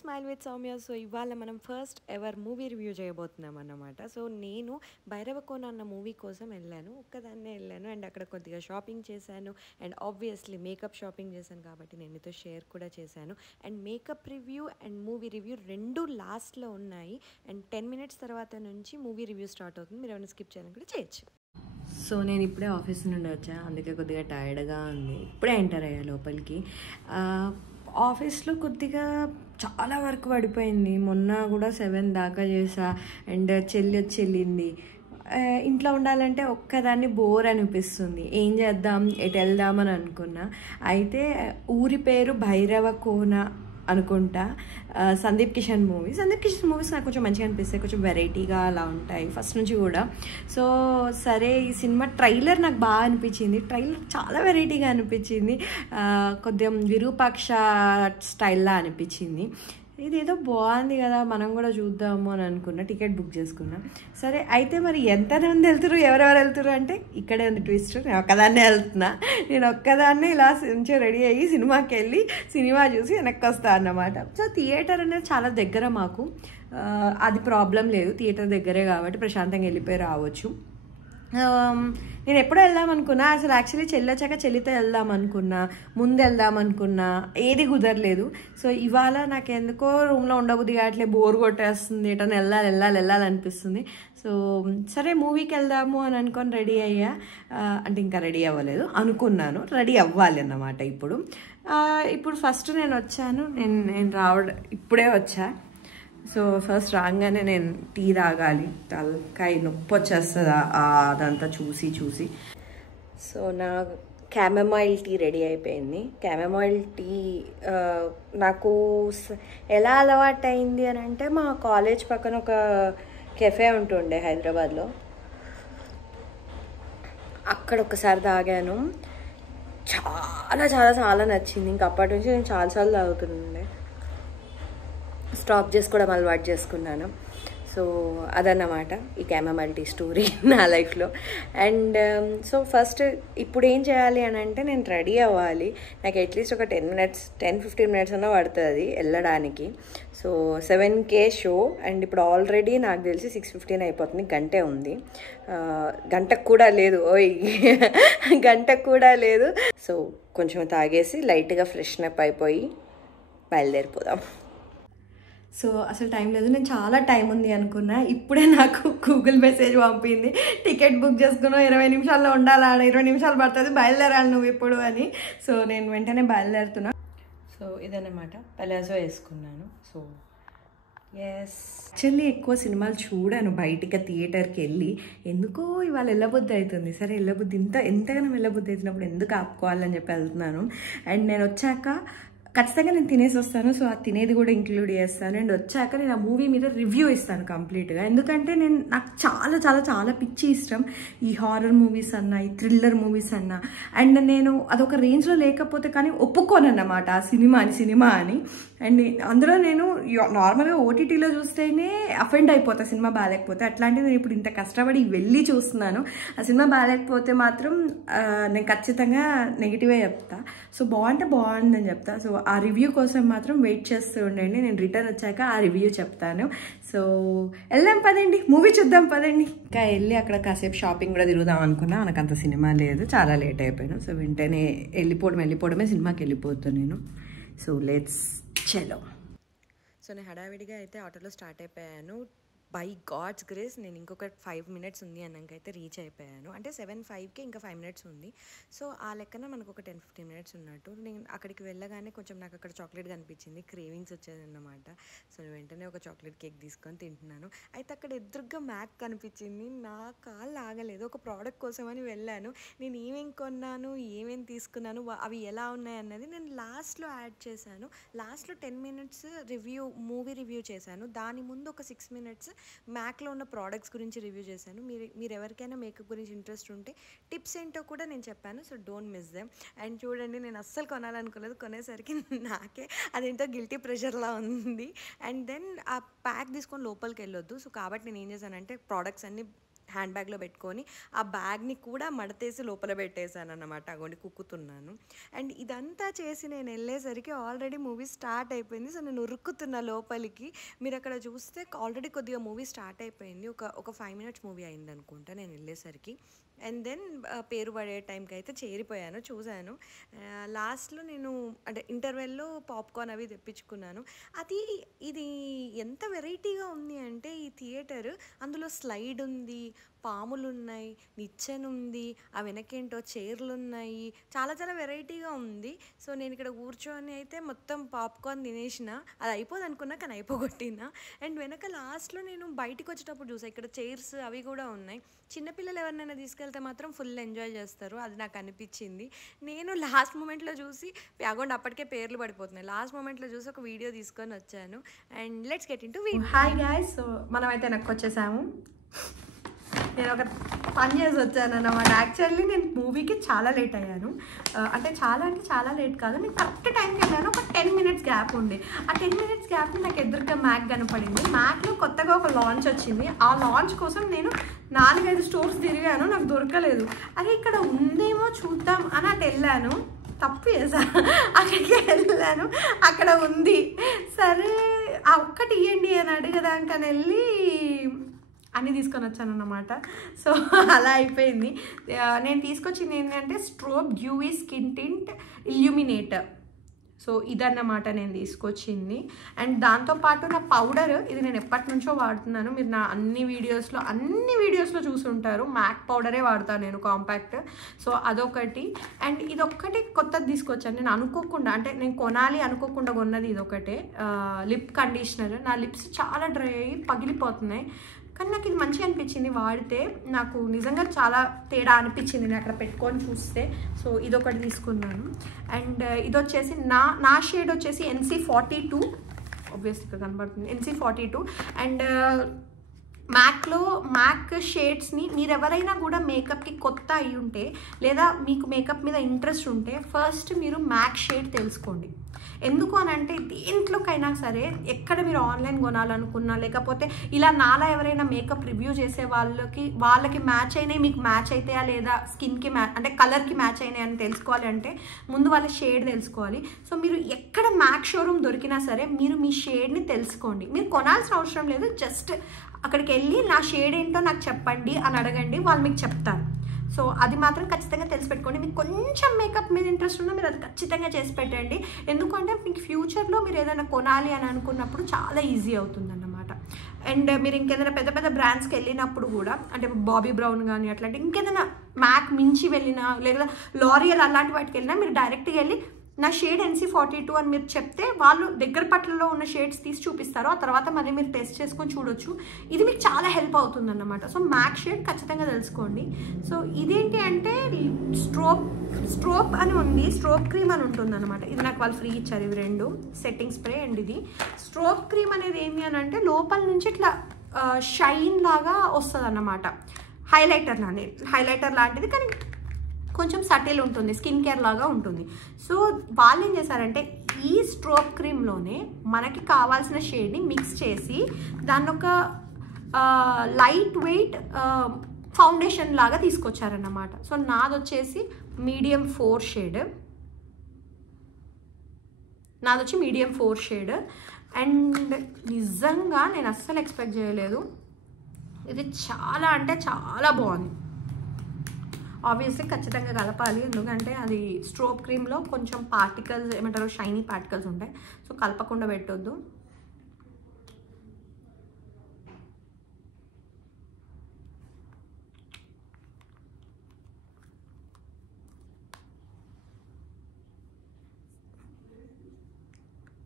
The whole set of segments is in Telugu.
Smile with Soumya. సో ఇవాళ మనం ఫస్ట్ ఎవర్ మూవీ రివ్యూ చేయబోతున్నాం అన్నమాట. సో నేను భైరవకోన అన్న మూవీ కోసం వెళ్ళాను, ఒక్కదాన్నే వెళ్ళాను. అండ్ అక్కడ కొద్దిగా షాపింగ్ చేశాను. అండ్ ఆబ్వియస్లీ మేకప్ షాపింగ్ చేశాను కాబట్టి నేను మీతో షేర్ కూడా చేశాను. And makeup review and movie review రెండు లాస్ట్లో ఉన్నాయి. అండ్ 10 minutes తర్వాత నుంచి మూవీ రివ్యూ స్టార్ట్ అవుతుంది. మీరు ఏమైనా స్కిప్ చేయాలని కూడా చేయొచ్చు. సో నేను ఇప్పుడే ఆఫీస్ నుండి వచ్చా, అందుకే కొద్దిగా టైర్డ్గా ఉంది. ఇప్పుడే ఎంటర్ అయ్యా లోపలికి. ఆఫీస్లో కొద్దిగా చాలా వర్క్ పడిపోయింది. మొన్న కూడా 7 దాకా చేసా. అండ్ చెల్లి వచ్చి వెళ్ళింది. ఇంట్లో ఉండాలంటే ఒక్కదాన్ని బోర్ అనిపిస్తుంది. ఏం చేద్దాం, ఎటు వెళ్దామని అనుకున్నా. అయితే ఊరి పేరు భైరవకోన అనుకుంటా. సందీప్ కిషన్ మూవీస్ నాకు కొంచెం మంచిగా అనిపిస్తాయి, కొంచెం వెరైటీగా అలా ఉంటాయి ఫస్ట్ నుంచి కూడా. సో సరే, ఈ సినిమా ట్రైలర్ నాకు బాగా అనిపించింది. ట్రైలర్ చాలా వెరైటీగా అనిపించింది, కొద్దిగా విరూపాక్ష స్టైల్లా అనిపించింది. ఇదేదో బాగుంది కదా, మనం కూడా చూద్దాము అని అనుకున్నా. టికెట్ బుక్ చేసుకున్నా. సరే, అయితే మరి ఎంతమంది వెళ్తారు, ఎవరెవరు వెళ్తారు అంటే ఇక్కడే ఉంది ట్విస్ట్. నేను ఒక్కదాన్నే వెళ్తున్నా. నేను ఒక్కదాన్నే ఇలా మంచిగా రెడీ అయ్యి సినిమాకి వెళ్ళి సినిమా చూసి వెనక్కి వస్తాను అన్నమాట. సో థియేటర్ అనేది చాలా దగ్గర మాకు, అది ప్రాబ్లం లేదు. థియేటర్ దగ్గరే కాబట్టి ప్రశాంతంగా వెళ్ళిపోయి రావచ్చు. నేను ఎప్పుడు వెళ్దాం అనుకున్నా, అసలు యాక్చువల్లీ చెల్లి వచ్చాక చెల్లితో వెళ్దాం అనుకున్నా, ముందు వెళ్దాం అనుకున్నా, ఏది కుదరలేదు. సో ఇవాళ నాకు ఎందుకో రూమ్లో ఉండబుద్ధి కావట్లే, బోర్ కొట్టేస్తుంది, ఎటన్నా వెళ్ళాలనిపిస్తుంది. సో సరే మూవీకి వెళ్దాము అని అనుకొని రెడీ అయ్యా. అంటే ఇంకా రెడీ అవ్వలేదు, అనుకున్నాను రెడీ అవ్వాలి అన్నమాట. ఇప్పుడు ఫస్ట్ నేను వచ్చాను, నేను ఇప్పుడే వచ్చా. సో ఫస్ట్ రాగానే నేను టీ తాగాలి, తలకాయ నొప్పి వచ్చేస్తుంది అదంతా చూసి. సో నా క్యామమైల్ టీ రెడీ అయిపోయింది. క్యామమైల్ టీ నాకు ఎలా అలవాటు అయింది అని అంటే, మా కాలేజ్ పక్కన ఒక కెఫే ఉంటుండే హైదరాబాద్లో, అక్కడ ఒకసారి తాగాను. చాలా చాలా చాలా నచ్చింది. ఇంక అప్పటి నుంచి నేను చాలాసార్లు తాగుతుండే. స్టాప్ చేసుకోవడం అలవాటు చేసుకున్నాను. సో అదన్నమాట ఈ క్యామమైల్ టీ స్టోరీ నా లైఫ్లో. అండ్ సో ఫస్ట్ ఇప్పుడు ఏం చేయాలి అని అంటే, నేను రెడీ అవ్వాలి. నాకు అట్లీస్ట్ ఒక 10-15 minutes అన్నా పడుతుంది వెళ్ళడానికి. So 7K show. అండ్ ఇప్పుడు ఆల్రెడీ నాకు తెలిసి 6:15 అయిపోతుంది. గంటే ఉంది, గంటకు కూడా లేదు. గంటకు కూడా లేదు. సో కొంచెం తాగేసి లైట్గా ఫ్రెష్నప్ అయిపోయి బయలుదేరిపోదాం. సో అసలు టైం లేదు, నేను చాలా టైం ఉంది అనుకున్నా. ఇప్పుడే నాకు గూగుల్ మెసేజ్ పంపింది, టికెట్ బుక్ చేసుకున్నావు, 20 నిమిషాల్లో ఉండాలా, 20 నిమిషాలు పడుతుంది, బయలుదేరాలి నువ్వు ఇప్పుడు అని. సో నేను వెంటనే బయలుదేరుతున్నా. సో ఇదన్నమాట, పలాజో వేసుకున్నాను. సో యాక్చువల్లీ ఎక్కువ సినిమాలు చూడాను బయటికి థియేటర్కి వెళ్ళి. ఎందుకో ఇవాళ వెళ్ళబుద్ధి అవుతుంది. సరే వెళ్ళబుద్ధి, ఎంతగానో వెళ్ళబుద్ధి అవుతున్నప్పుడు ఎందుకు ఆపుకోవాలని చెప్పి వెళ్తున్నాను. అండ్ నేను వచ్చాక ఖచ్చితంగా నేను తినేసి వస్తాను. సో ఆ తినేది కూడా ఇంక్లూడ్ చేస్తాను. అండ్ వచ్చాక నేను ఆ మూవీ మీద రివ్యూ ఇస్తాను కంప్లీట్గా. ఎందుకంటే నాకు చాలా చాలా చాలా పిచ్చి ఇష్టం ఈ హారర్ మూవీస్ అన్నా, ఈ థ్రిల్లర్ మూవీస్ అన్నా. అండ్ నేను అదొక రేంజ్లో లేకపోతే కానీ ఒప్పుకోను అన్నమాట ఆ సినిమా అని. అండ్ అందులో నేను నార్మల్గా ఓటీటీలో చూస్తేనే అఫెండ్ అయిపోతా సినిమా బాగాలేకపోతే. అట్లాంటిది నేను ఇప్పుడు ఇంత కష్టపడి వెళ్ళి చూస్తున్నాను. ఆ సినిమా బాగాలేకపోతే మాత్రం నేను ఖచ్చితంగా నెగిటివే చెప్తా. సో బాగుందని చెప్తా. సో ఆ రివ్యూ కోసం మాత్రం వెయిట్ చేస్తూ ఉండండి. నేను రిటర్న్ వచ్చాక ఆ రివ్యూ చెప్తాను. సో వెళ్దాం పదండి, మూవీ చూద్దాం పదండి. ఇంకా వెళ్ళి అక్కడ కాసేపు షాపింగ్ కూడా తిరుగుదాం అనుకున్నా. నాకు అంత సినిమా లేదు, చాలా లేట్ అయిపోయాను. సో వెంటనే వెళ్ళిపోవడమే సినిమాకి వెళ్ళిపోతాను నేను. సో లెట్స్ చలో. సో నేను హడావిడిగా అయితే ఆటోలో స్టార్ట్ అయిపోయాను. బై గాడ్స్ గ్రేస్ నేను ఇంకొక 5 minutes ఉంది అన్నాకైతే రీచ్ అయిపోయాను. అంటే 7:05కి ఇంకా 5 minutes ఉంది. సో ఆ లెక్కన మనకు ఒక 10-15 minutes ఉన్నట్టు. నేను అక్కడికి వెళ్ళగానే కొంచెం నాకు అక్కడ చాక్లెట్ కనిపించింది, క్రేవింగ్స్ వచ్చేదన్నమాట. సో వెంటనే ఒక చాక్లెట్ కేక్ తీసుకొని తింటున్నాను. అయితే అక్కడ ఎదురుగా మ్యాక్ కనిపించింది. నా కాళ్ళు ఆగలేదు, ఒక ప్రోడక్ట్ కోసం అని వెళ్ళాను. నేను ఏమేం కొన్నాను, ఏమేం తీసుకున్నాను, అవి ఎలా ఉన్నాయి అన్నది నేను లాస్ట్లో యాడ్ చేశాను. లాస్ట్లో 10 minutes మూవీ రివ్యూ చేశాను. దాని ముందు ఒక 6 minutes మ్యాక్లో ఉన్న ప్రోడక్ట్స్ గురించి రివ్యూ చేశాను. మీరు ఎవరికైనా మేకప్ గురించి ఇంట్రెస్ట్ ఉంటే టిప్స్ ఏంటో కూడా నేను చెప్పాను. So don't miss them. And చూడండి, నేను అస్సలు కొనాలనుకోలేదు, కొనేసరికి నాకే అదేంటో గిల్టీ ప్రెషర్లా ఉంది. అండ్ దెన్ ఆ ప్యాక్ తీసుకొని లోపలికి వెళ్ళొద్దు. సో కాబట్టి నేను ఏం చేశానంటే ప్రోడక్ట్స్ అన్నీ హ్యాండ్ బ్యాగ్లో పెట్టుకొని ఆ బ్యాగ్ని కూడా మడతేసి లోపల పెట్టేశాను అన్నమాట. అగోండి కుక్కుతున్నాను. అండ్ ఇదంతా చేసి నేను వెళ్ళేసరికి ఆల్రెడీ మూవీ స్టార్ట్ అయిపోయింది. సో నేను ఉరుక్కుతున్న లోపలికి. మీరు అక్కడ చూస్తే ఆల్రెడీ కొద్దిగా మూవీ స్టార్ట్ అయిపోయింది. ఒక 5 minutes మూవీ అయింది అనుకుంటా నేను వెళ్ళేసరికి. అండ్ దెన్ పేరు పడే టైంకి అయితే చేరిపోయాను, చూశాను. లాస్ట్లో నేను అంటే ఇంటర్వెల్లో పాప్కార్న్ అవి తెప్పించుకున్నాను. ఇది ఎంత వెరైటీగా ఉంది అంటే ఈ థియేటర్, అందులో స్లైడ్ ఉంది, పాములు ఉన్నాయి, నిచ్చెన ఉంది, ఆ వెనకేంటో చైర్లు ఉన్నాయి, చాలా చాలా వెరైటీగా ఉంది. సో నేను ఇక్కడ కూర్చొని అయితే మొత్తం పాప్కార్న్ తినేసిన. అది అయిపోదు అనుకున్నా కానీ అయిపోగొట్టిన. అండ్ వెనక లాస్ట్లో నేను బయటికి వచ్చేటప్పుడు చూసాను ఇక్కడ చైర్స్ అవి కూడా ఉన్నాయి. చిన్నపిల్లలు ఎవరినైనా తీసుకెళ్తే మాత్రం ఫుల్ ఎంజాయ్ చేస్తారు, అది నాకు అనిపించింది. నేను లాస్ట్ మూమెంట్లో చూసి అగోండి అప్పటికే పేర్లు పడిపోతున్నాయి. లాస్ట్ మూమెంట్లో చూసి ఒక వీడియో తీసుకొని వచ్చాను. And let's get into video. Hi guys, so మనమైతే నాకు వచ్చేసాము. నేను ఒక పని చేసి వచ్చాను అన్నమాట. యాక్చువల్లీ నేను మూవీకి చాలా లేట్ అయ్యాను. అంటే చాలా లేట్ కాదు, నేను కరెక్ట్ టైంకి వెళ్ళాను. ఒక 10 minutes గ్యాప్ ఉంది. ఆ 10 minutes గ్యాప్ని నాకు ఎదురుగా మ్యాక్ కనపడింది. మ్యాక్లో కొత్తగా ఒక లాంచ్ వచ్చింది. ఆ లాంచ్ కోసం నేను 4-5 స్టోర్స్ తిరిగాను, నాకు దొరకలేదు. అదే ఇక్కడ ఉందేమో చూద్దాం అని అటు వెళ్ళాను, తప్పు చేశాను. అక్కడికి వెళ్ళాను, అక్కడ ఉంది. సరే ఆ ఒక్కటి ఇవ్వండి అని అడిగదాకని వెళ్ళి అన్నీ తీసుకొని వచ్చాను అన్నమాట. సో అలా అయిపోయింది. నేను తీసుకొచ్చింది ఏంటంటే strobe dewy skin tint illuminator. So ఇదన్నమాట నేను తీసుకొచ్చింది. అండ్ దాంతోపాటు నా పౌడర్, ఇది నేను ఎప్పటి నుంచో వాడుతున్నాను. మీరు నా అన్ని వీడియోస్లో చూసుంటారు. మ్యాక్ పౌడరే వాడతాను నేను, కాంపాక్ట్. సో అదొకటి. అండ్ ఇదొక్కటి కొత్తది తీసుకొచ్చాను నేను అనుకోకుండా, అంటే నేను కొనాలి అనుకోకుండా కొన్నది ఇదొకటే. Lip conditioner. నా లిప్స్ చాలా డ్రై అయ్యి పగిలిపోతున్నాయి, కానీ నాకు ఇది మంచిగా అనిపించింది వాడితే. నాకు నిజంగా చాలా తేడా అనిపించింది నేను అక్కడ పెట్టుకొని చూస్తే. సో ఇదొకటి తీసుకున్నాను. అండ్ ఇది వచ్చేసి నా షేడ్ వచ్చేసి NC42, ఆబ్వియస్గా కనబడుతుంది NC42. అండ్ మ్యాక్ షేడ్స్ని మీరు ఎవరైనా కూడా మేకప్కి కొత్త అయి ఉంటే, లేదా మీకు మేకప్ మీద ఇంట్రెస్ట్ ఉంటే ఫస్ట్ మీరు మ్యాక్ షేడ్ తెలుసుకోండి. ఎందుకు అని అంటే దేంట్లోకైనా సరే, ఎక్కడ మీరు ఆన్లైన్ కొనాలనుకున్నా, లేకపోతే ఇలా నాలా ఎవరైనా మేకప్ రివ్యూ చేసే వాళ్ళకి మ్యాచ్ అయినాయి, మీకు మ్యాచ్ అవుతాయా లేదా, స్కిన్కి అంటే కలర్కి మ్యాచ్ అయినాయి అని తెలుసుకోవాలి అంటే ముందు వాళ్ళ షేడ్ తెలుసుకోవాలి. సో మీరు ఎక్కడ మ్యాక్ షోరూమ్ దొరికినా సరే మీరు మీ షేడ్ని తెలుసుకోండి. మీరు కొనాల్సిన అవసరం లేదు, జస్ట్ అక్కడికి వెళ్ళి నా షేడ్ ఏంటో నాకు చెప్పండి అని అడగండి, వాళ్ళు మీకు చెప్తారు. సో అది మాత్రం ఖచ్చితంగా తెలిసి పెట్టుకోండి. మీకు కొంచెం మేకప్ మీద ఇంట్రెస్ట్ ఉన్నా మీరు అది ఖచ్చితంగా చేసి పెట్టండి. ఎందుకంటే మీకు ఫ్యూచర్లో మీరు ఏదైనా కొనాలి అని అనుకున్నప్పుడు చాలా ఈజీ అవుతుందన్నమాట. అండ్ మీరు ఇంకేదైనా పెద్ద పెద్ద బ్రాండ్స్కి వెళ్ళినప్పుడు కూడా, అంటే బాబీ బ్రౌన్ కానీ అట్లాంటి ఇంకేదైనా మ్యాక్ మించి వెళ్ళినా, లేదా లారియల్ అలాంటి వాటికి వెళ్ళినా మీరు డైరెక్ట్గా వెళ్ళి నా షేడ్ NC42 అని మీరు చెప్తే వాళ్ళు దగ్గర పట్లలో ఉన్న షేడ్స్ తీసి చూపిస్తారు. ఆ తర్వాత మళ్ళీ మీరు టెస్ట్ చేసుకొని చూడొచ్చు. ఇది మీకు చాలా హెల్ప్ అవుతుంది అన్నమాట. సో మ్యాక్ షేడ్ ఖచ్చితంగా తెలుసుకోండి. సో ఇదేంటి అంటే స్ట్రోప్ అని ఉంది, స్ట్రోప్ క్రీమ్ అని ఉంటుంది అనమాట. ఇది నాకు వాళ్ళు ఫ్రీ ఇచ్చారు, ఇవి రెండు, సెట్టింగ్ స్ప్రే అండ్ ఇది. స్ట్రోప్ క్రీమ్ అనేది ఏంటి అని అంటే లోపల నుంచి ఇట్లా షైన్ లాగా వస్తుంది అన్నమాట. హైలైటర్ లాంటిది, కానీ కొంచెం సటిల్ ఉంటుంది, స్కిన్ కేర్ లాగా ఉంటుంది. సో వాళ్ళు ఏం చేశారంటే ఈ స్ట్రోప్ క్రీమ్లోనే మనకి కావాల్సిన షేడ్ని మిక్స్ చేసి దాన్ని ఒక లైట్ వెయిట్ ఫౌండేషన్ లాగా తీసుకొచ్చారన్నమాట. సో నాది వచ్చేసి మీడియం 4 షేడ్. అండ్ నిజంగా నేను అస్సలు ఎక్స్పెక్ట్ చేయలేదు, ఇది చాలా అంటే చాలా బాగుంది. ఆబ్వియస్లీ ఖచ్చితంగా కలపాలి, ఎందుకంటే అది స్ట్రోప్ క్రీమ్లో కొంచెం పార్టికల్స్ ఏమంటారు, షైనీ పార్టికల్స్ ఉంటాయి. సో కలపకుండా పెట్టొద్దు.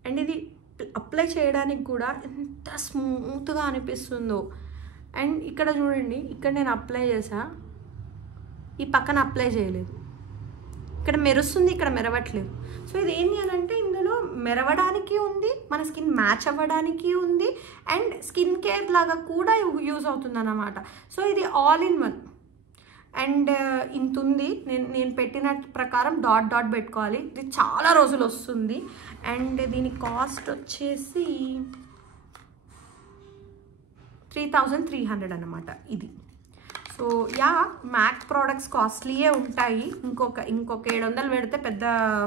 అండ్ ఇది అప్లై చేయడానికి కూడా ఎంత స్మూత్గా అనిపిస్తుందో. అండ్ ఇక్కడ చూడండి, ఇక్కడ నేను అప్లై చేసా, ఈ పక్కన అప్లై చేయలేదు, ఇక్కడ మెరుస్తుంది, ఇక్కడ మెరవట్లేదు. సో ఇది ఏంటి అని అంటే ఇందులో మెరవడానికి ఉంది, మన స్కిన్ మ్యాచ్ అవ్వడానికి ఉంది, అండ్ స్కిన్ కేర్ లాగా కూడా యూజ్ అవుతుంది అన్నమాట. సో ఇది ఆల్ ఇన్ వన్. అండ్ ఇంత ఉంది, నేను పెట్టిన ప్రకారం డాట్ పెట్టుకోవాలి. ఇది చాలా రోజులు వస్తుంది. అండ్ దీని కాస్ట్ వచ్చేసి 3300 అన్నమాట ఇది. సో యా, మ్యాక్ ప్రోడక్ట్స్ కాస్ట్లీయే ఉంటాయి. ఇంకొక 700 పెడితే పెద్ద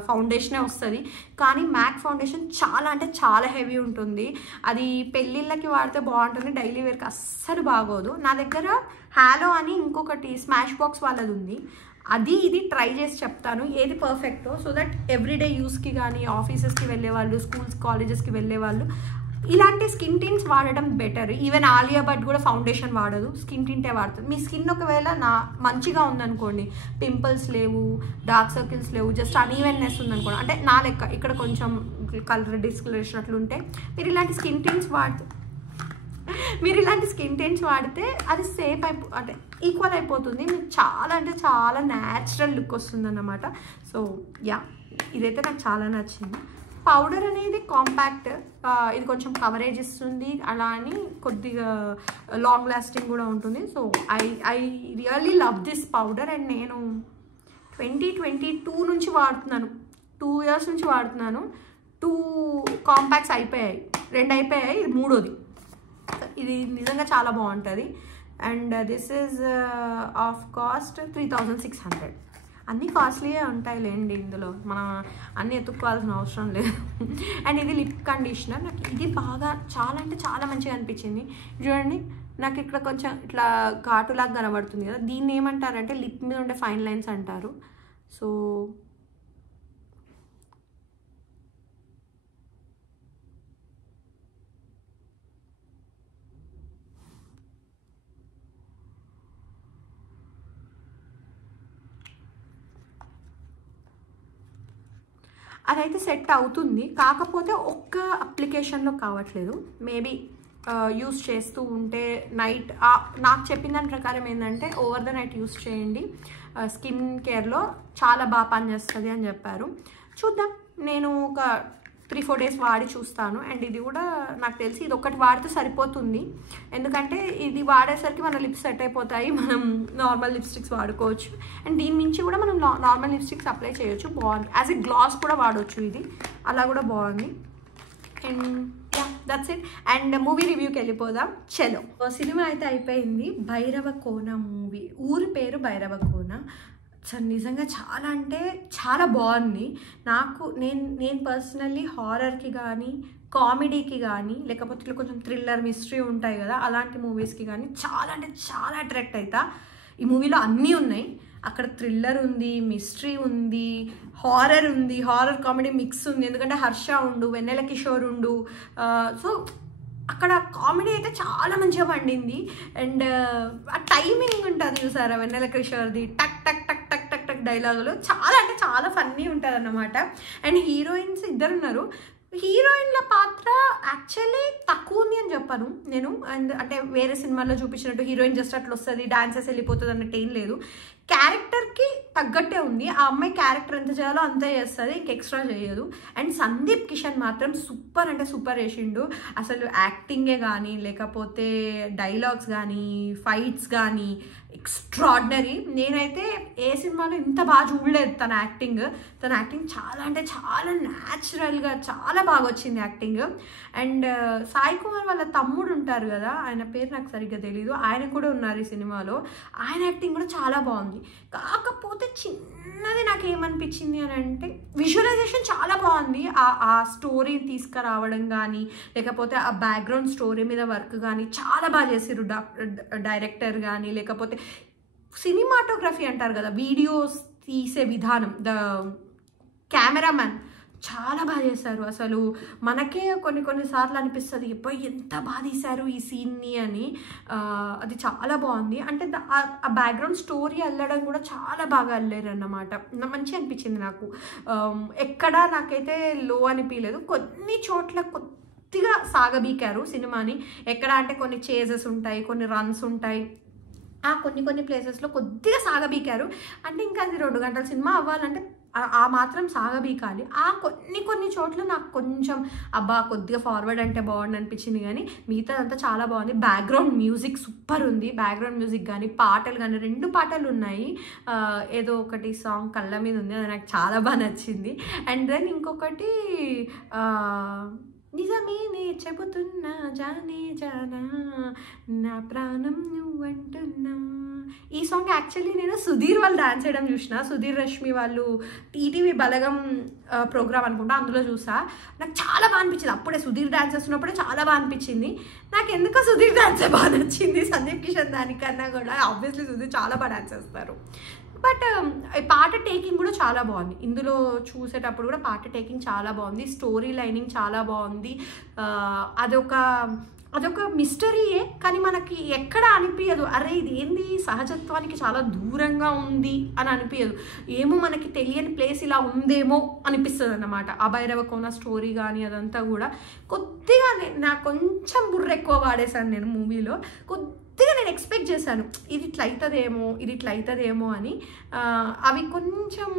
ఫౌండేషనే వస్తుంది. కానీ మ్యాక్ ఫౌండేషన్ చాలా అంటే చాలా హెవీ ఉంటుంది. అది పెళ్ళిళ్ళకి వాడితే బాగుంటుంది, డైలీ వేర్కి అస్సలు బాగోదు. నా దగ్గర హాలో అని ఇంకొకటి స్మాష్ బాక్స్ వాళ్ళది ఉంది. ఇది ట్రై చేసి చెప్తాను ఏది పర్ఫెక్టో, సో దట్ ఎవ్రీడే యూస్కి కానీ, ఆఫీసెస్కి వెళ్ళే వాళ్ళు, స్కూల్స్ కాలేజెస్కి వెళ్ళే వాళ్ళు ఇలాంటి స్కిన్ టింట్స్ వాడడం బెటర్. ఈవెన్ ఆలియా భట్ కూడా ఫౌండేషన్ వాడదు, స్కిన్ టింటే వాడుతుంది. మీ స్కిన్ ఒకవేళ మంచిగా ఉందనుకోండి, పింపుల్స్ లేవు, డార్క్ సర్కిల్స్ లేవు, జస్ట్ అన్ఈవెన్నెస్ ఉందనుకోండి, అంటే నా లెక్క ఇక్కడ కొంచెం కలర్ డిస్కలరేషన్ అట్లుంటే మీరు ఇలాంటి స్కిన్ టింట్స్ వాడితే అది సేఫ్ అంటే ఈక్వల్ అయిపోతుంది. మీకు చాలా అంటే చాలా న్యాచురల్ లుక్ వస్తుంది అన్నమాట. సో యా, ఇదైతే నాకు చాలా నచ్చింది. పౌడర్ అనేది కాంపాక్ట్, ఇది కొంచెం కవరేజ్ ఇస్తుంది, అలా అని కొద్దిగా లాంగ్ లాస్టింగ్ కూడా ఉంటుంది. So I really love this powder. And నేను 2022 నుంచి వాడుతున్నాను, 2 years నుంచి వాడుతున్నాను. 2 కాంపాక్ట్స్ అయిపోయాయి, 2 అయిపోయాయి, ఇది 3వది. ఇది నిజంగా చాలా బాగుంటుంది. And this is of cost 3600. అన్నీ కాస్ట్లీయే ఉంటాయిలేండి, ఇందులో మనం అన్నీ ఎత్తుక్కోవాల్సిన అవసరం లేదు. అండ్ ఇది లిప్ కండిషనర్. నాకు ఇది బాగా చాలా అంటే చాలా మంచిగా అనిపించింది. చూడండి, నాకు ఇక్కడ కొంచెం ఇట్లా ఘాటులాగా కనబడుతుంది కదా, దీన్ని ఏమంటారంటే లిప్ మీద ఉండే ఫైన్ లైన్స్ అంటారు. సో అదైతే సెట్ అవుతుంది, కాకపోతే ఒక్క అప్లికేషన్లో కావట్లేదు. మేబీ యూస్ చేస్తూ ఉంటే నైట్, నాకు చెప్పిన దాని ప్రకారం ఏంటంటే ఓవర్ ద నైట్ యూస్ చేయండి, స్కిన్ కేర్లో చాలా బాగా పనిచేస్తుంది అని చెప్పారు. చూద్దాం, నేను ఒక 3-4 days వాడి చూస్తాను. అండ్ ఇది కూడా నాకు తెలిసి ఇది ఒకటి వాడితే సరిపోతుంది, ఎందుకంటే ఇది వాడేసరికి మన లిప్స్ సెట్ అయిపోతాయి, మనం నార్మల్ లిప్స్టిక్స్ వాడుకోవచ్చు. అండ్ దీని నుంచి కూడా మనం నార్మల్ లిప్స్టిక్స్ అప్లై చేయొచ్చు, బాగుంది. యాజ్ ఎ గ్లాస్ కూడా వాడవచ్చు, ఇది అలా కూడా బాగుంది. And yeah, that's it. And movie రివ్యూకి వెళ్ళిపోదాం, చలో. సినిమా అయితే అయిపోయింది. భైరవకోన మూవీ, ఊరి పేరు భైరవకోన. నిజంగా చాలా అంటే చాలా బాగుంది. నేను పర్సనల్లీ హారర్కి కానీ, కామెడీకి కానీ, లేకపోతే ఇట్లా కొంచెం థ్రిల్లర్ మిస్టరీ ఉంటాయి కదా, అలాంటి మూవీస్కి కానీ చాలా అంటే చాలా అట్రాక్ట్ అవుతా. ఈ మూవీలో అన్నీ ఉన్నాయి. అక్కడ థ్రిల్లర్ ఉంది, మిస్టరీ ఉంది, హారర్ ఉంది, హారర్ కామెడీ మిక్స్ ఉంది. ఎందుకంటే హర్ష ఉండు, వెన్నెల కిషోర్ ఉండు. సో అక్కడ కామెడీ అయితే చాలా మంచిగా పండింది. అండ్ ఆ టైమింగ్ ఉంటుంది చూసారా వెన్నెల కిషోర్ది, టక్ టక్ టక్ టక్ టక్ టక్ డైలాగులు చాలా అంటే చాలా ఫన్నీ ఉంటుంది అన్నమాట. అండ్ హీరోయిన్స్ 2 ఉన్నారు. హీరోయిన్ల పాత్ర యాక్చువల్లీ తక్కువ ఉంది అని చెప్పాను నేను. అండ్ అంటే వేరే సినిమాల్లో చూపించినట్టు హీరోయిన్ జస్ట్ అట్లా వస్తుంది, డాన్సెస్ వెళ్ళిపోతుంది అన్నట్టు ఏం లేదు. క్యారెక్టర్కి తగ్గట్టే ఉంది. ఆ అమ్మాయి క్యారెక్టర్ ఎంత చేయాలో అంతే చేస్తుంది, ఇంక ఎక్స్ట్రా చేయదు. అండ్ సందీప్ కిషన్ మాత్రం సూపర్ అంటే సూపర్ వేసిండు. అసలు యాక్టింగే కానీ, లేకపోతే డైలాగ్స్ కానీ, ఫైట్స్ కానీ ఎక్స్ట్రాడినరీ. నేనైతే ఏ సినిమాలో ఇంత బాగా చూడలేదు తన యాక్టింగ్ చాలా అంటే చాలా న్యాచురల్గా చాలా బాగా వచ్చింది యాక్టింగ్. అండ్ సాయి కుమార్ వాళ్ళ తమ్ముడు ఉంటారు కదా, ఆయన పేరు నాకు సరిగ్గా తెలీదు, ఆయన కూడా ఉన్నారు ఈ సినిమాలో. ఆయన యాక్టింగ్ కూడా చాలా బాగుంది. కాకపోతే చిన్నది నాకు ఏమనిపించింది అని అంటే, విజువలైజేషన్ చాలా బాగుంది. ఆ స్టోరీ తీసుకురావడం కానీ, లేకపోతే ఆ బ్యాక్గ్రౌండ్ స్టోరీ మీద వర్క్ కానీ చాలా బాగా చేసారు డైరెక్టర్ కానీ, లేకపోతే సినిమాటోగ్రఫీ అంటారు కదా, వీడియోస్ తీసే విధానం, ద కెమెరామ్యాన్ చాలా బాగా చేశారు. అసలు మనకే కొన్నిసార్లు అనిపిస్తుంది ఎప్పుడు ఎంత బాగా తీశారు ఈ సీన్ని అని. అది చాలా బాగుంది. అంటే ఆ బ్యాక్గ్రౌండ్ స్టోరీ అల్లడం కూడా చాలా బాగా అల్లారు అన్నమాట. మంచిగా అనిపించింది నాకు. ఎక్కడా నాకైతే లో అనిపించలేదు. కొన్ని చోట్ల కొద్దిగా సాగబీకారు సినిమాని. ఎక్కడ అంటే కొన్ని చేజెస్ ఉంటాయి, కొన్ని రన్స్ ఉంటాయి, కొన్ని ప్లేసెస్లో కొద్దిగా సాగబీకారు. అంటే ఇంకా అది 2 గంటల సినిమా అవ్వాలంటే ఆ మాత్రం సాగబీకాలి. కొన్ని చోట్ల నాకు కొంచెం కొద్దిగా ఫార్వర్డ్ అంటే బాగుంది అనిపించింది, కానీ మిగతా అంతా చాలా బాగుంది. బ్యాక్గ్రౌండ్ మ్యూజిక్ సూపర్ ఉంది. బ్యాక్గ్రౌండ్ మ్యూజిక్ కానీ, పాటలు కానీ, 2 పాటలు ఉన్నాయి. ఏదో ఒకటి సాంగ్ కళ్ళ మీద ఉంది, అది నాకు చాలా బాగా నచ్చింది. అండ్ దెన్ ఇంకొకటి నిజమేనే చెబుతున్నా జానే జానా నా ప్రాణం నువ్వంటున్నా. ఈ సాంగ్ యాక్చువల్లీ నేను సుధీర్ వాళ్ళు డాన్స్ చేయడం చూసిన, సుధీర్ రష్మి వాళ్ళు ఈటీవీ బలగం ప్రోగ్రామ్ అనుకుంటా, అందులో చూసా. నాకు చాలా బాగా అనిపించింది, అప్పుడే సుధీర్ డాన్స్ చేస్తున్నప్పుడే చాలా బాగా అనిపించింది. నాకు ఎందుకో సుధీర్ డాన్సే బాగా నచ్చింది సందీప్ కిషన్ దానికన్నా కూడా. ఆబ్వియస్లీ సుధీర్ చాలా బాగా డాన్స్ చేస్తారు, బట్ పాట టేకింగ్ కూడా చాలా బాగుంది. ఇందులో చూసేటప్పుడు కూడా పాట టేకింగ్ చాలా బాగుంది, స్టోరీ లైనింగ్ చాలా బాగుంది. అదొక మిస్టరీయే, కానీ మనకి ఎక్కడ అనిపించదు అరే ఇది ఏంది సహజత్వానికి చాలా దూరంగా ఉంది అని అనిపించదు. ఏమో మనకి తెలియని ప్లేస్ ఇలా ఉందేమో అనిపిస్తుంది అన్నమాట. ఆ భైరవ కోన స్టోరీ కానీ అదంతా కూడా కొద్దిగా నాకు కొంచెం బుర్ర ఎక్కువ వాడేశాను నేను మూవీలో. కొద్దిగా నేను ఎక్స్పెక్ట్ చేశాను ఇది ఇట్లా అవుతుందేమో అని. అవి కొంచెం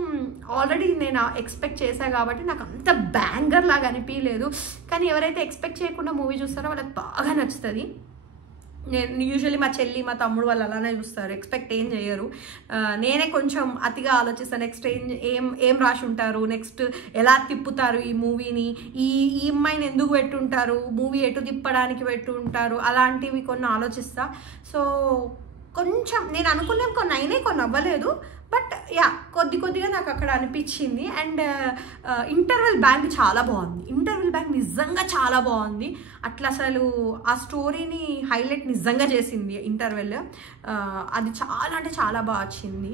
ఆల్రెడీ నేను ఎక్స్పెక్ట్ చేశాను కాబట్టి నాకు అంత బ్యాంగర్ లాగా అనిపించలేదు. కానీ ఎవరైతే ఎక్స్పెక్ట్ చేయకుండా మూవీ చూస్తారో వాళ్ళకి బాగా నచ్చుతుంది. నేను యూజువల్లీ మా చెల్లి మా తమ్ముడు వాళ్ళు అలానే చూస్తారు, ఎక్స్పెక్ట్ ఏం చేయరు. నేనే కొంచెం అతిగా ఆలోచిస్తాను, నెక్స్ట్ ఏం రాసి ఉంటారు, నెక్స్ట్ ఎలా తిప్పుతారు ఈ మూవీని, ఈ అమ్మాయిని ఎందుకు పెట్టుంటారు, మూవీ ఎటు తిప్పడానికి పెట్టుంటారు, అలాంటివి కొన్ని ఆలోచిస్తా. సో కొంచెం నేను అనుకున్నాం కొన్ని అయినాయి, కొన్ని అవ్వలేదు, బట్ యా కొద్దిగా నాకు అక్కడ అనిపించింది. అండ్ ఇంటర్వెల్ బ్యాంక్ చాలా బాగుంది, ఇంటర్వెల్ బ్యాంక్ నిజంగా చాలా బాగుంది. అట్లా అసలు ఆ స్టోరీని హైలైట్ నిజంగా చేసింది ఇంటర్వెల్. అది చాలా అంటే చాలా బాగా వచ్చింది.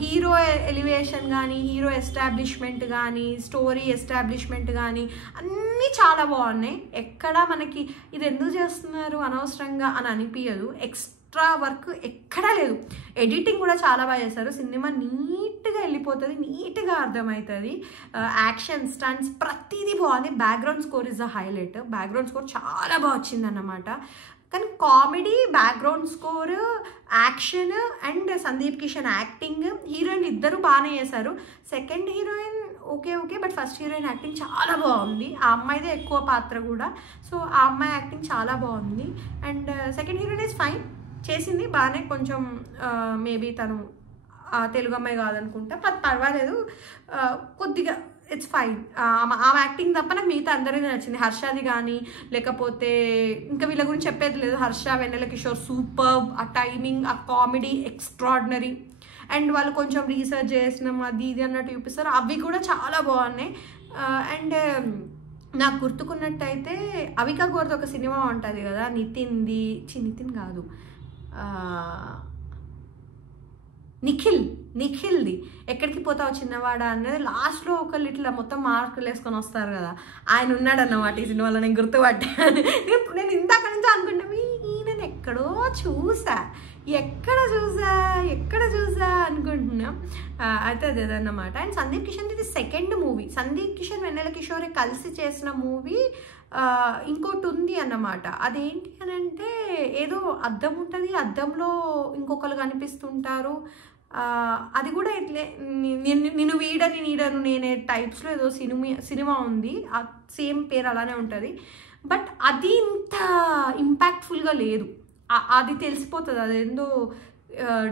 హీరో ఎలివేషన్ కానీ, హీరో ఎస్టాబ్లిష్మెంట్ కానీ, స్టోరీ ఎస్టాబ్లిష్మెంట్ కానీ అన్నీ చాలా బాగున్నాయి. ఎక్కడా మనకి ఇది ఎందుకు చేస్తున్నారు అనవసరంగా అని అనిపించదు. ఎక్స్ట్రా వర్క్ ఎక్కడా లేదు. ఎడిటింగ్ కూడా చాలా బాగా చేశారు, సినిమా నీట్గా వెళ్ళిపోతుంది, నీట్గా అర్థమవుతుంది. యాక్షన్ స్టంట్స్ ప్రతిదీ బాగుంది. Background score is the highlight, background score చాలా బాగా వచ్చింది అన్నమాట. కానీ comedy, background score, action and Sandeep Kishan acting, heroine ఇద్దరు బాగానే చేశారు. Second heroine okay, but first heroine acting చాలా బాగుంది. ఆ అమ్మాయిదే ఎక్కువ పాత్ర కూడా, సో ఆ అమ్మాయి యాక్టింగ్ చాలా బాగుంది. And second heroine is fine, చేసింది బాగానే. కొంచెం మేబీ తను తెలుగు అమ్మాయి కాదనుకుంటా, పర్వాలేదు, కొద్దిగా ఇట్స్ ఫైన్. ఆమె యాక్టింగ్ తప్ప నాకు మిగతా అందరికీ నచ్చింది. హర్షది కానీ లేకపోతే ఇంకా వీళ్ళ గురించి చెప్పేది లేదు. హర్ష, వెన్నెల కిషోర్ సూపర్, ఆ టైమింగ్, ఆ కామెడీ ఎక్స్ట్రాడినరీ. అండ్ వాళ్ళు కొంచెం రీసెర్చ్ చేసినాం అది ఇది అన్నట్టు చూపిస్తారు, అవి కూడా చాలా బాగున్నాయి. అండ్ నాకు గుర్తుకున్నట్టయితే అవికా గోర్ది ఒక సినిమా ఉంటుంది కదా, నితిన్ కాదు, నిఖిల్ది ఎక్కడికి పోతావు చిన్నవాడా అనేది లాస్ట్లో ఒకళ్ళు ఇట్లా మొత్తం మార్కులు వేసుకొని వస్తారు కదా, ఆయన ఉన్నాడు అన్నమాట ఈ సినిమాలో. నేను గుర్తుపట్టాను. నేను ఇందాక నుంచి అనుకుంటాను ఈయనను ఎక్కడో చూసా, ఎక్కడ చూసా అనుకుంటున్నా. అయితే అదేదన్నమాట. అండ్ సందీప్ కిషన్ ఇది సెకండ్ మూవీ. సందీప్ కిషన్, వెన్నెల కిషోర్ కలిసి చేసిన మూవీ ఇంకోటి ఉంది అన్నమాట. అదేంటి అని అంటే ఏదో అద్దం ఉంటుంది, అద్దంలో ఇంకొకరు కనిపిస్తుంటారు. అది కూడా ఇట్లే నిన్ను నీడను నేనే టైప్స్లో ఏదో సినిమా ఉంది, ఆ సేమ్ పేరు అలానే ఉంటుంది. బట్ అది ఇంత ఇంపాక్ట్ఫుల్గా లేదు, అది తెలిసిపోతుంది అదేందో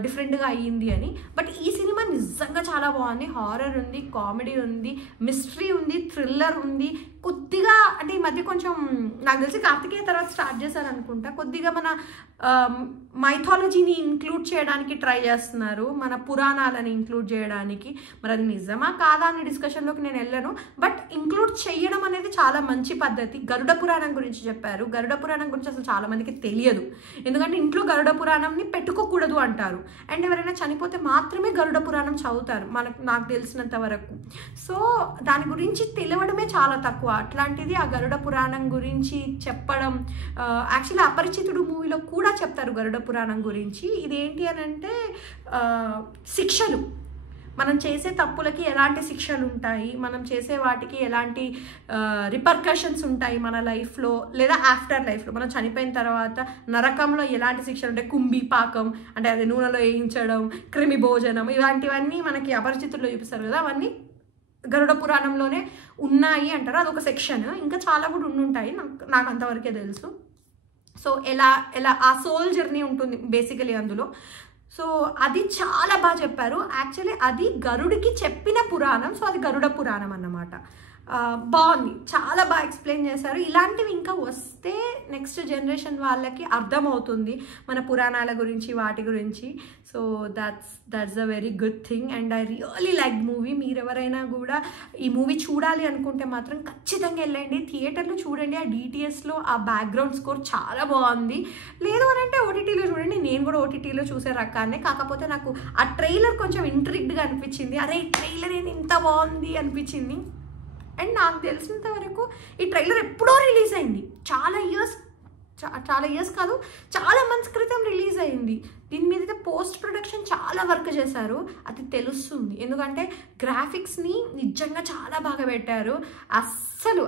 డిఫరెంట్గా అయ్యింది అని. బట్ ఈ సినిమా నిజంగా చాలా బాగుంది. హారర్ ఉంది, కామెడీ ఉంది, మిస్టరీ ఉంది, థ్రిల్లర్ ఉంది. కొద్దిగా అంటే ఈ మధ్య కొంచెం నాకు తెలిసి కార్తికేయ తర్వాత స్టార్ట్ చేశారు అనుకుంటా, కొద్దిగా మన మైథాలజీని ఇంక్లూడ్ చేయడానికి ట్రై చేస్తున్నారు, మన పురాణాలని ఇంక్లూడ్ చేయడానికి. మరి అది నిజమా కాదా అనే డిస్కషన్లోకి నేను వెళ్ళను, బట్ ఇంక్లూడ్ చేయడం అనేది చాలా మంచి పద్ధతి. గరుడ పురాణం గురించి చెప్పారు. గరుడ పురాణం గురించి అసలు చాలామందికి తెలియదు, ఎందుకంటే ఇంట్లో గరుడ పురాణంని పెట్టుకోకూడదు అంటారు. అండ్ ఎవరైనా చనిపోతే మాత్రమే గరుడ పురాణం చదువుతారు నాకు తెలిసినంత వరకు. సో దాని గురించి తెలియడమే చాలా తక్కువ. అట్లాంటిది ఆ గరుడ పురాణం గురించి చెప్పడం, యాక్చువల్లీ అపరిచితుడు మూవీలో కూడా చెప్తారు గరుడ పురాణం గురించి. ఇదేంటి అని అంటే శిక్షలు, మనం చేసే తప్పులకి ఎలాంటి శిక్షలు ఉంటాయి, మనం చేసే వాటికి ఎలాంటి రిపర్కషన్స్ ఉంటాయి మన లైఫ్లో లేదా ఆఫ్టర్ లైఫ్లో, మనం చనిపోయిన తర్వాత నరకంలో ఎలాంటి శిక్షలు ఉంటాయి, కుంభీపాకం అంటే అది నూనెలో వేయించడం, క్రిమి భోజనం, ఇలాంటివన్నీ మనకి అపరిచితుల్లో చూపిస్తారు కదా, అవన్నీ గరుడ పురాణంలోనే ఉన్నాయి అంటారు. అదొక సెక్షన్. ఇంకా చాలా కూడా ఉండుంటాయి, నాకు అంతవరకే తెలుసు. సో ఎలా ఆ సోల్ జర్నీ ఉంటుంది బేసికలీ అందులో. సో అది చాలా బాగా చెప్పారు. యాక్చువల్లీ అది గరుడికి చెప్పిన పురాణం, సో అది గరుడ పురాణం అన్నమాట. బాగుంది, చాలా బాగా ఎక్స్ప్లెయిన్ చేశారు. ఇలాంటివి ఇంకా వస్తే నెక్స్ట్ జనరేషన్ వాళ్ళకి అర్థమవుతుంది మన పురాణాల గురించి వాటి గురించి. So that's a very good thing and I really like movie. మీరు ఎవరైనా కూడా ఈ మూవీ చూడాలి అనుకుంటే మాత్రం ఖచ్చితంగా వెళ్ళండి, థియేటర్లో చూడండి. ఆ డిటిఎస్లో ఆ బ్యాక్గ్రౌండ్ స్కోర్ చాలా బాగుంది. లేదు అని అంటే ఓటీటీలో చూడండి. నేను కూడా ఓటీటీలో చూసే రకాన్నే, కాకపోతే నాకు ఆ ట్రైలర్ కొంచెం ఇంట్రిగ్డ్గా అనిపించింది. అరే ఈ ట్రైలర్ ఏంది ఇంత బాగుంది అనిపించింది. అండ్ నాకు తెలిసినంత వరకు ఈ ట్రైలర్ ఎప్పుడో రిలీజ్ అయింది, చాలా ఇయర్స్ కాదు, చాలా మంత్స్ క్రితం రిలీజ్ అయింది. దీని మీద పోస్ట్ ప్రొడక్షన్ చాలా వర్క్ చేశారు, అది తెలుస్తుంది. ఎందుకంటే గ్రాఫిక్స్ని నిజంగా చాలా బాగా పెట్టారు. అస్సలు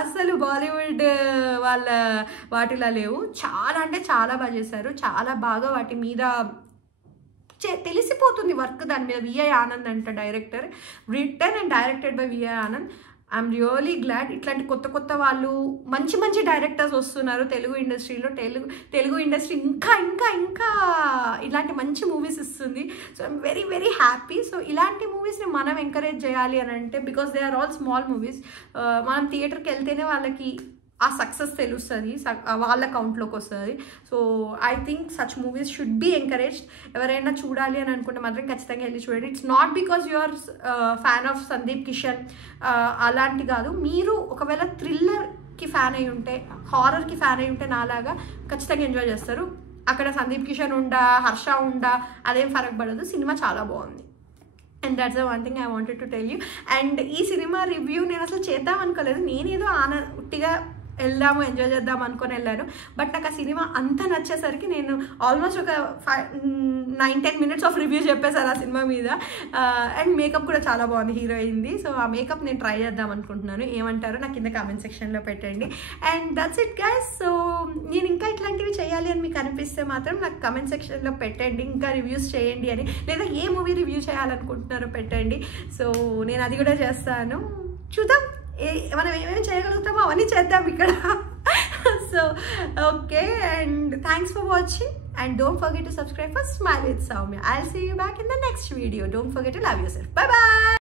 అస్సలు బాలీవుడ్ వాళ్ళ వాటిలా లేవు. చాలా అంటే చాలా బాగా చేశారు, చాలా బాగా వాటి మీద తెలిసిపోతుంది వర్క్. దాని మీద విఐ ఆనంద్ అంట director, written and directed by VI Anand. I'm really glad ఇట్లాంటి కొత్త వాళ్ళు మంచి డైరెక్టర్స్ వస్తున్నారు తెలుగు ఇండస్ట్రీలో. తెలుగు ఇండస్ట్రీ ఇంకా ఇలాంటి మంచి మూవీస్ ఇస్తుంది. So I'm very happy. So ఇలాంటి మూవీస్ని మనం ఎంకరేజ్ చేయాలి అని అంటే, because they are all small movies. మనం థియేటర్కి వెళ్తేనే వాళ్ళకి ఆ సక్సెస్ తెలుస్తుంది, వాళ్ళ అకౌంట్లోకి వస్తుంది. So I think such movies should be encouraged. ఎవరైనా చూడాలి అని అనుకుంటే మాత్రం ఖచ్చితంగా వెళ్ళి చూడండి. It's not because you are fan of Sandeep Kishan అలాంటి కాదు. మీరు ఒకవేళ థ్రిల్లర్కి ఫ్యాన్ అయి ఉంటే, హారర్కి ఫ్యాన్ అయి ఉంటే నాలాగా ఖచ్చితంగా ఎంజాయ్ చేస్తారు. అక్కడ సందీప్ కిషన్ హర్ష అదేం ఫరక్ పడదు. సినిమా చాలా బాగుంది. And that's the one thing I wanted to tell you. And ఈ సినిమా రివ్యూ నేను అసలు చేద్దాం అనుకోలేదు. నేనేదో ఉట్టిగా వెళ్దాము ఎంజాయ్ చేద్దాం అనుకొని వెళ్ళాను. బట్ నాకు ఆ సినిమా అంత నచ్చేసరికి నేను ఆల్మోస్ట్ ఒక 9-10 minutes ఆఫ్ రివ్యూ చెప్పేశాను ఆ సినిమా మీద. అండ్ మేకప్ కూడా చాలా బాగుంది హీరోయిన్ది. సో ఆ మేకప్ నేను ట్రై చేద్దాం అనుకుంటున్నాను. ఏమంటారో నాకు కింద కామెంట్ సెక్షన్లో పెట్టండి. And that's it guys. So నేను ఇంకా ఇట్లాంటివి చేయాలి అని మీకు అనిపిస్తే మాత్రం నాకు కామెంట్ సెక్షన్లో పెట్టండి, ఇంకా రివ్యూస్ చేయండి అని, లేదా ఏ మూవీ రివ్యూ చేయాలనుకుంటున్నారో పెట్టండి. సో నేను అది కూడా చేస్తాను. చూద్దాం మనం ఏమేమి చేయగలుగుతామో అవన్నీ చేద్దాం ఇక్కడ. So okay, and thanks for watching. And don't forget to subscribe for Smile with Soumya. I'll see you back in the next video. Don't forget to love yourself. Bye bye.